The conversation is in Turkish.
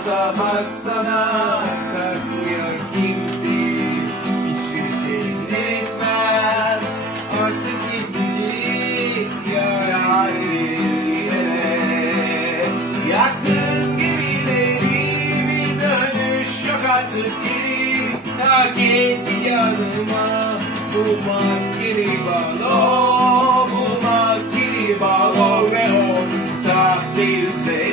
hayata baksana Takmıyor gitti. Hiçbir şey bitmez Artık gitti Gör haliyle Yaktığın gemileri Bir dönüş yok artık geri. Ta ki yanıma Bulmak geri bağlı Bulmaz geri bağlı Ve o sahte yüzde